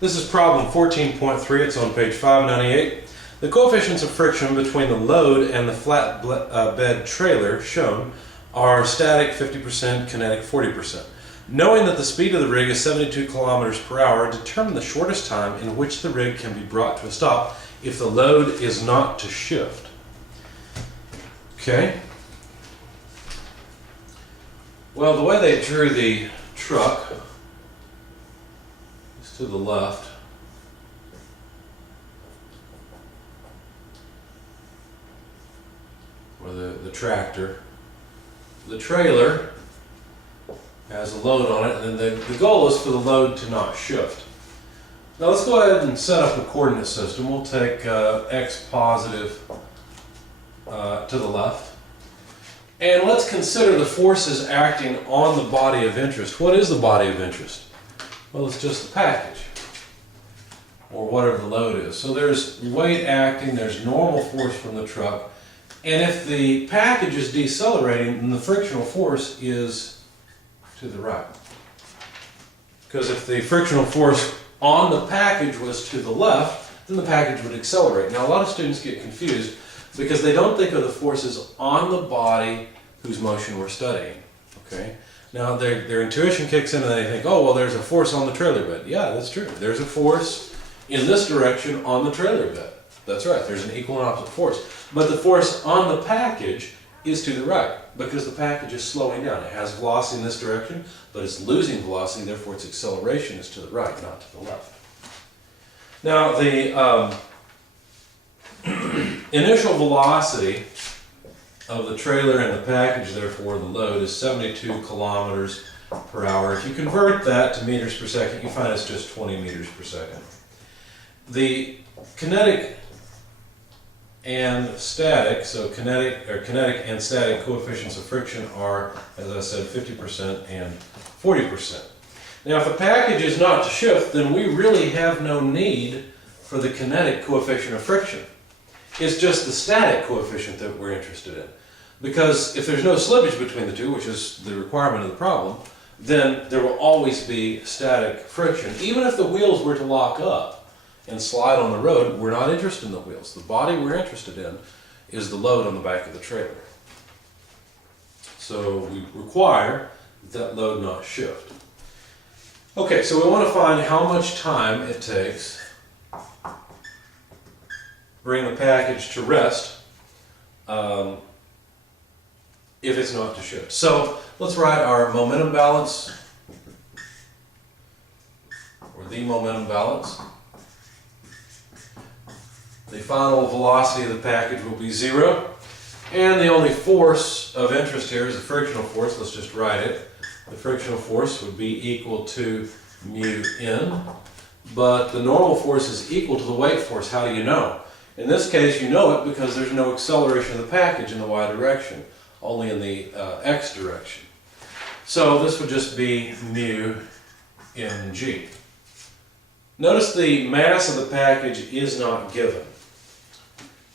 This is problem 14.3. It's on page 598. The coefficients of friction between the load and the flat bed trailer shown are static 50%, kinetic 40%. Knowing that the speed of the rig is 72 kilometers per hour, determine the shortest time in which the rig can be brought to a stop if the load is not to shift. Okay. Well, the way they drew the truck is to the left. Or the tractor. The trailer has a load on it, and then the goal is for the load to not shift. Now let's go ahead and set up a coordinate system. We'll take x positive to the left. And let's consider the forces acting on the body of interest. What is the body of interest? Well, it's just the package, or whatever the load is. So there's weight acting, there's normal force from the truck, and if the package is decelerating, then the frictional force is to the right. Because if the frictional force on the package was to the left, then the package would accelerate. Now, a lot of students get confused because they don't think of the forces on the body whose motion we're studying. Okay? Now, their intuition kicks in and they think, oh, well, there's a force on the trailer bed. Yeah, that's true. There's a force in this direction on the trailer bed. That's right. There's an equal and opposite force. But the force on the package is to the right because the package is slowing down. It has velocity in this direction, but it's losing velocity, therefore its acceleration is to the right, not to the left. Now, the initial velocity of the trailer and the package, therefore the load, is 72 kilometers per hour. If you convert that to meters per second, you find it's just 20 meters per second. The kinetic and static, so kinetic and static coefficients of friction are, as I said, 50% and 40%. Now, if the package is not to shift, then we really have no need for the kinetic coefficient of friction. It's just the static coefficient that we're interested in. Because if there's no slippage between the two, which is the requirement of the problem, then there will always be static friction. Even if the wheels were to lock up and slide on the road, we're not interested in the wheels. The body we're interested in is the load on the back of the trailer. So we require that load not shift. Okay, so we want to find how much time it takes to bring the package to rest if it's not to shift. So let's write our momentum balance, or the momentum balance. The final velocity of the package will be 0, and the only force of interest here is the frictional force. Let's just write it. The frictional force would be equal to mu n, but the normal force is equal to the weight force. How do you know? In this case, you know it because there's no acceleration of the package in the y direction, only in the x direction. So this would just be mu mg. Notice the mass of the package is not given.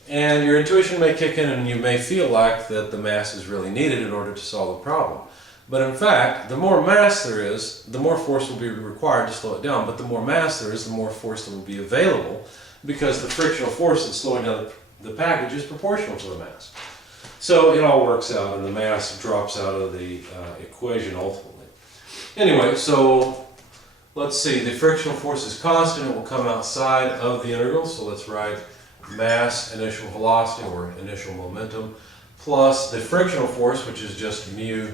And your intuition may kick in and you may feel like that the mass is really needed in order to solve the problem. But in fact, the more mass there is, the more force will be required to slow it down. But the more mass there is, the more force that will be available because the frictional force that's slowing down the package is proportional to the mass. So it all works out and the mass drops out of the equation ultimately. Anyway, so let's see, the frictional force is constant. It will come outside of the integral. So let's write mass, initial velocity, or initial momentum, plus the frictional force, which is just mu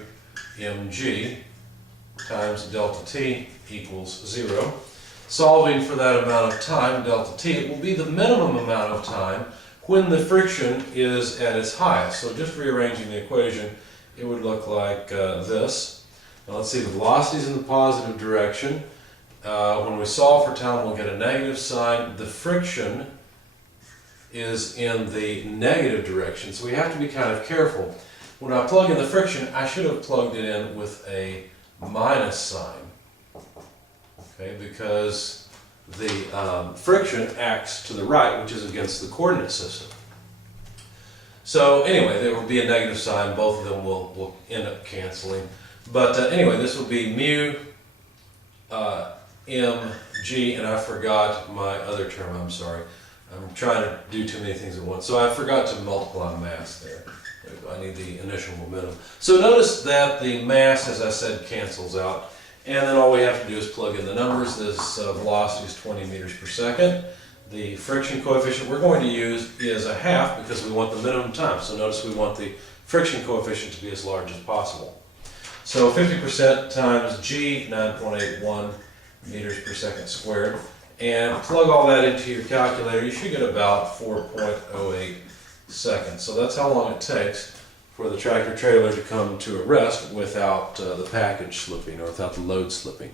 mg times delta t equals 0. Solving for that amount of time, delta t, it will be the minimum amount of time when the friction is at its highest. So just rearranging the equation, it would look like this. Now let's see, the velocity is in the positive direction. When we solve for time, we'll get a negative sign. The friction is in the negative direction, so we have to be kind of careful. When I plug in the friction, I should have plugged it in with a minus sign, okay, because the friction acts to the right, which is against the coordinate system. So anyway, there will be a negative sign. Both of them will end up canceling. But anyway, this will be mu mg G, and I forgot my other term, I'm sorry. I'm trying to do too many things at once. So I forgot to multiply mass there. I need the initial momentum. So notice that the mass, as I said, cancels out. And then all we have to do is plug in the numbers. This velocity is 20 meters per second. The friction coefficient we're going to use is a half because we want the minimum time. So notice we want the friction coefficient to be as large as possible. So 50% times G, 9.81 meters per second squared. And plug all that into your calculator. You should get about 4.08 seconds. So that's how long it takes for the tractor trailer to come to a rest without the package slipping or without the load slipping.